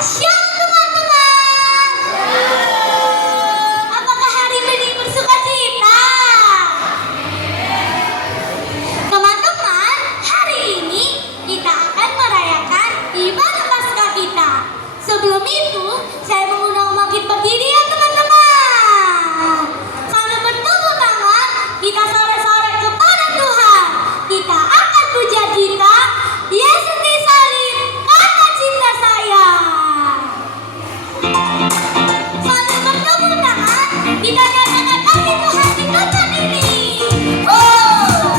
Syok teman-teman. Apakah hari ini bersuka cita? Teman-teman, hari ini kita akan merayakan ibadah Paskah kita. Sebelum itu, saya mengundang makin berdiri ya teman-teman. Sambil bertepuk tangan, kita sore-sore kepada Tuhan. Kita akan puja kita, Yesus disalib karena cinta saya. Sambil bertepuk tangan, kita nyatakan kasih Tuhan di tempat ini. Oh!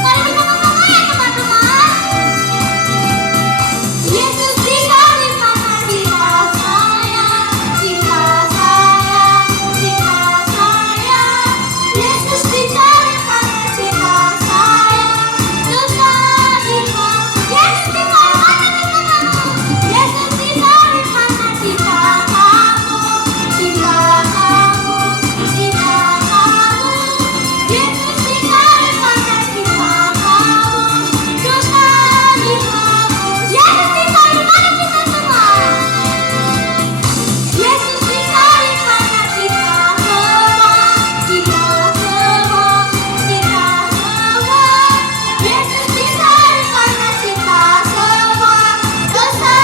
Mari bersama-sama ya teman-teman. Yesus disalib karena cinta saya, cinta saya, cinta saya. Yesus disalib karena cinta saya, dosa dimaafkan. Yesus disalib karena cinta kamu. Yesus disalib karena cinta kamu, cinta kamu, cinta kamu. Yesus disalib karena cinta kamu, dosa dimaafkan. Yesus disalib karena cinta teman. Yesus disalib karena cinta semua, cinta semua, cinta semua. Yesus disalib karena cinta semua, dosa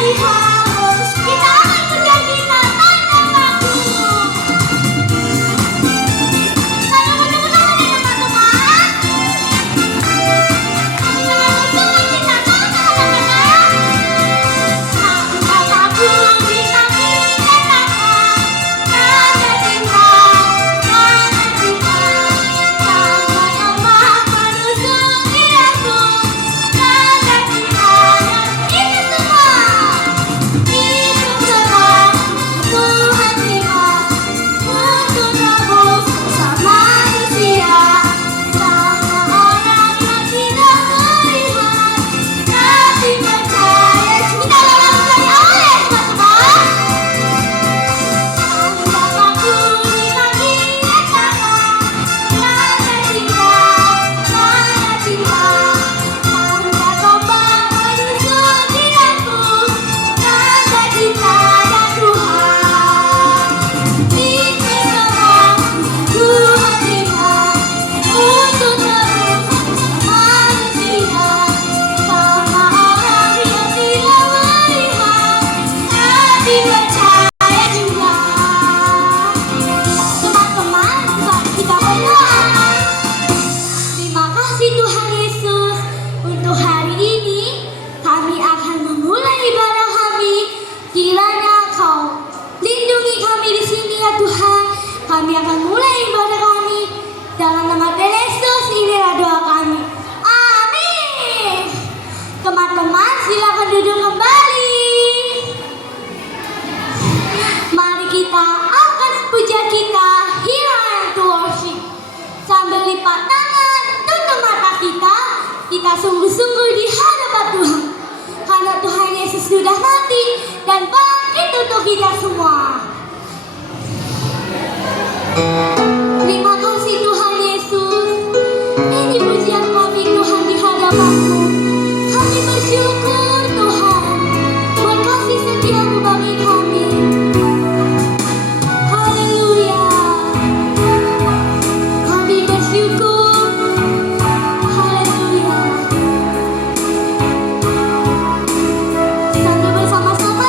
dihapus. Kita akan menjadi tanda kaku. Sambil bertepuk tangan ya teman-teman. Dengan bersuka cita teman-teman. Kata-kataku di kaki katakan, tanda cinta, tanda cinta. Tambah-tambah menusuk lidahku, tanda cinta. Dan itu semua Tuhan terima untuk tebus sama manusia, sama orang yang tidak melihat tapi percaya. Kita ulang dari awal ya teman-teman. Kata-kataku di kaki katakan, tanda cinta, tanda cinta. Tanda tombak menusuk lidahku, tanda cinta dan Tuhan. Itu semua Tuhan terima untuk tebus manusia, sama orang yang tidak melihat tapi percaya juga. Teman-teman, mari kita berdoa. Terima kasih Tuhan Yesus. Untuk hari ini kami akan memulai ibadah kami. Kiranya Kau lindungi kami di sini ya Tuhan. Kami akan mulai ibadah kami. Dalam nama Tuhan Yesus, inilah doa kami. Amin. Teman-teman, silakan duduk kembali. Mari kita angkat puja kita, Here I Am to Worship. Sambil lipat tangan, tutup mata kita sungguh-sungguh di hadapan Tuhan. Karena Tuhan Yesus sudah mati dan bangkit untuk kita semua. Terima kasih Tuhan Yesus. Ini pujian kami Tuhan di hadapan-Mu. Kami bersyukur Tuhan buat kasih setia-Mu bagi kami. Haleluya. Kami bersyukur. Haleluya. Sambil bersama-sama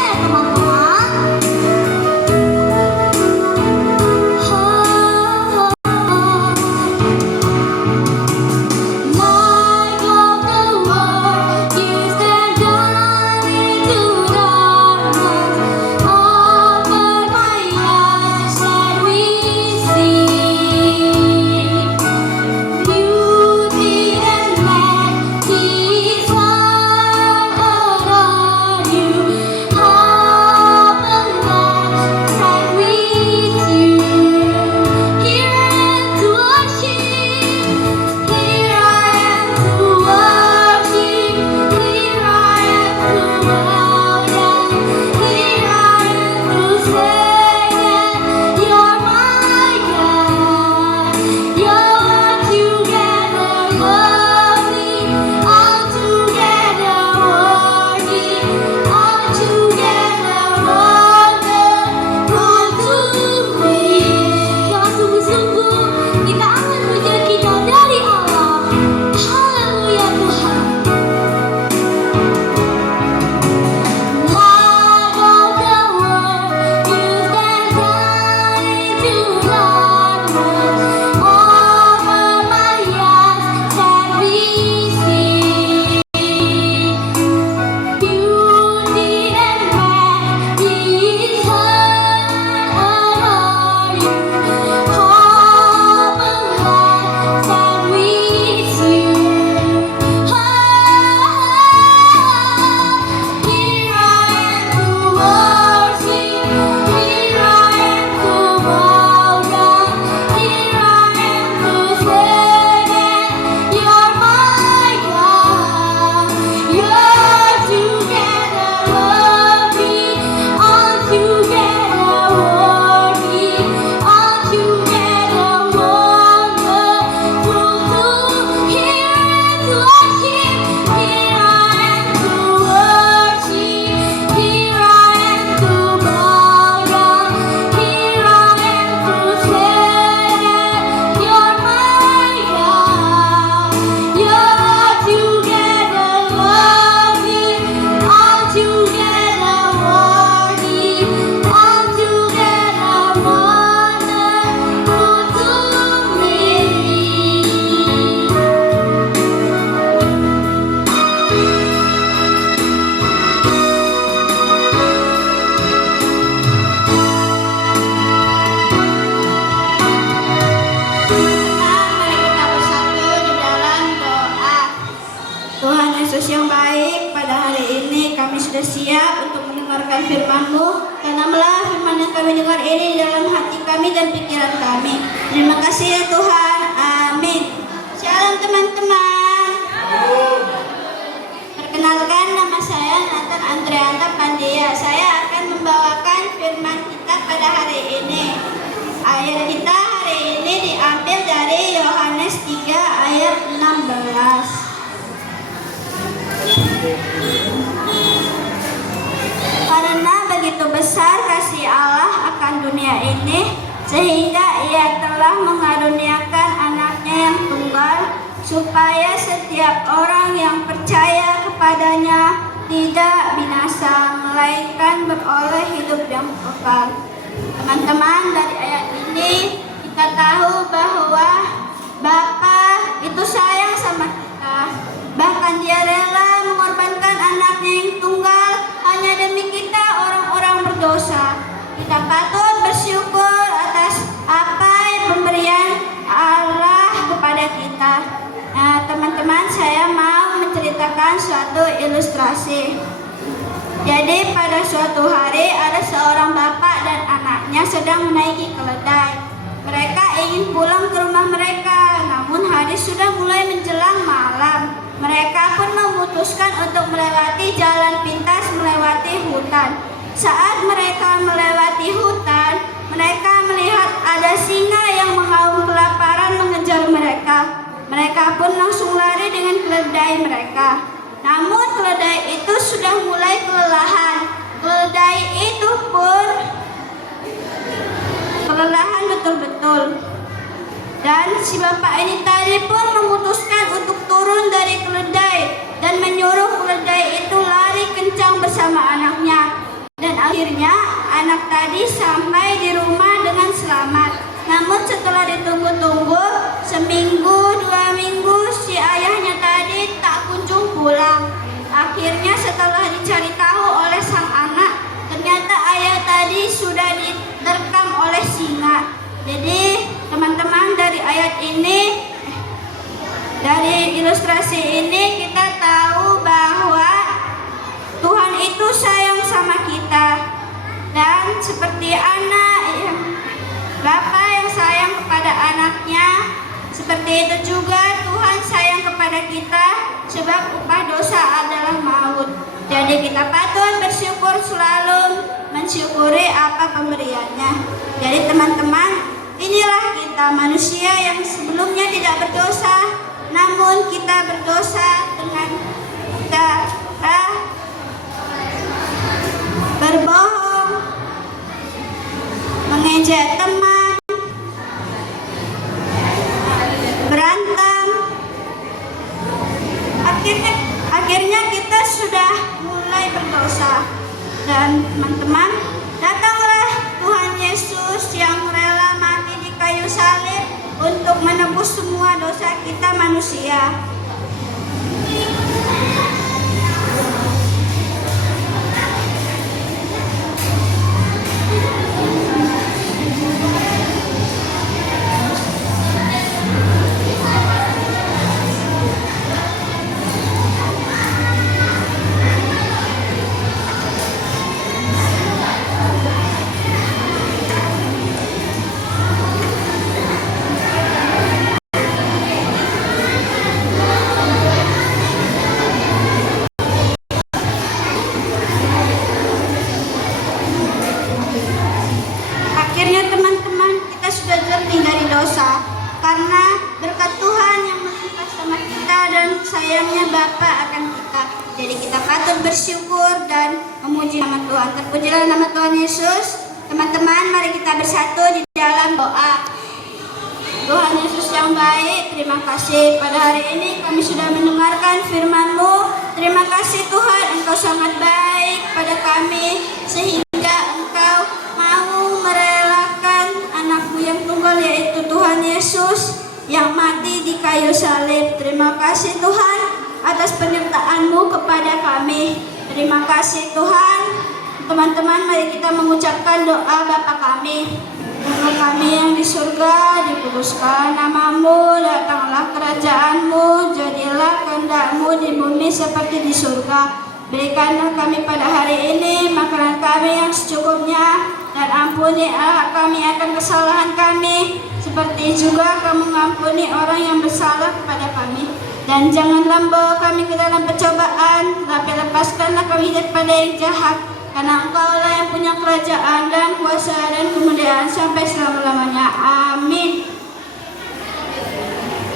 firman-Mu. Tanamlah firman yang kami dengar ini di dalam hati kami dan pikiran kami. Terima kasih ya Tuhan. Amin. Shalom teman-teman. Perkenalkan, nama saya Nathan Andreanta Pandia. Saya akan membawakan firman kita pada hari ini. Ayat kita hari ini diambil dari Yohanes 3 ayat 16. Karena begitu besar kasih Allah akan dunia ini, sehingga Ia telah mengaruniakan anaknya yang tunggal, supaya setiap orang yang percaya kepadanya tidak binasa, melainkan beroleh hidup yang kekal. Teman-teman, dari ayat ini kita tahu bahwa Bapa itu sayang sama kita. Bahkan Dia rela mengorbankan anaknya yang tunggal hanya demi kita orang-orang berdosa. Kita patut bersyukur atas apa pemberian Allah kepada kita. Nah, teman-teman, saya mau menceritakan suatu ilustrasi. Jadi pada suatu hari ada seorang bapak dan anaknya sedang menaiki keledai. Mereka ingin pulang ke rumah mereka, namun hari sudah mulai menjelang malam. Mereka pun memutuskan untuk melewati jalan pintas melewati hutan. Saat mereka melewati hutan, mereka melihat ada singa yang mengaum kelaparan mengejar mereka. Mereka pun langsung lari dengan keledai mereka. Namun keledai itu sudah mulai kelelahan. Keledai itu pun kelelahan betul-betul. Dan si bapak ini tadi pun memutuskan untuk turun dari keledai dan menyuruh keledai itu lari kencang bersama anaknya. Dan akhirnya anak tadi sampai di rumah dengan selamat. Namun setelah ditunggu-tunggu, seminggu, 2 minggu, si ayahnya tadi tak kunjung pulang. Akhirnya setelah dicari tahu oleh sang anak, ternyata ayah tadi sudah diterkam oleh singa. Jadi teman-teman, dari ayat ini, dari ilustrasi ini kita tahu bahwa Tuhan itu sayang sama kita. Dan seperti Bapa yang sayang kepada anaknya, seperti itu juga Tuhan sayang kepada kita, sebab upah dosa adalah maut. Jadi kita patut bersyukur, selalu mensyukuri apa pemberiannya. Jadi teman-teman, inilah kita manusia yang sebelumnya tidak berdosa, namun kita berdosa dengan kita berbohong, mengejek teman, berantem. Akhirnya kita sudah mulai berdosa. Dan teman-teman, datanglah Tuhan Yesus yang rela mati di kayu salib untuk menebus semua dosa kita manusia. Karena berkat Tuhan yang melimpah sama kita dan sayangnya Bapa akan kita. Jadi kita patut bersyukur dan memuji nama Tuhan. Terpujilah nama Tuhan Yesus. Teman-teman, mari kita bersatu di dalam doa. Tuhan Yesus yang baik, terima kasih pada hari ini kami sudah mendengarkan firman-Mu. Terima kasih Tuhan, Engkau sangat baik pada kami sehingga Engkau mau merelakan anak-Mu yang tunggal, yaitu Tuhan Yesus yang mati di kayu salib. Terima kasih Tuhan atas penyertaan-Mu kepada kami. Terima kasih Tuhan. Teman-teman, mari kita mengucapkan doa Bapa kami. Bapa kami yang di surga, dikuduskan nama-Mu, datanglah kerajaan-Mu, jadilah kehendak-Mu di bumi seperti di surga. Berikanlah kami pada hari ini makanan kami yang secukupnya, dan ampuni kami akan kesalahan kami, seperti juga Kamu mengampuni orang yang bersalah kepada kami. Dan janganlah membawa kami ke dalam pencobaan, tetapi lepaskanlah kami daripada yang jahat, karena Engkaulah yang punya kerajaan dan kuasa dan kemuliaan sampai selama-lamanya. Amin.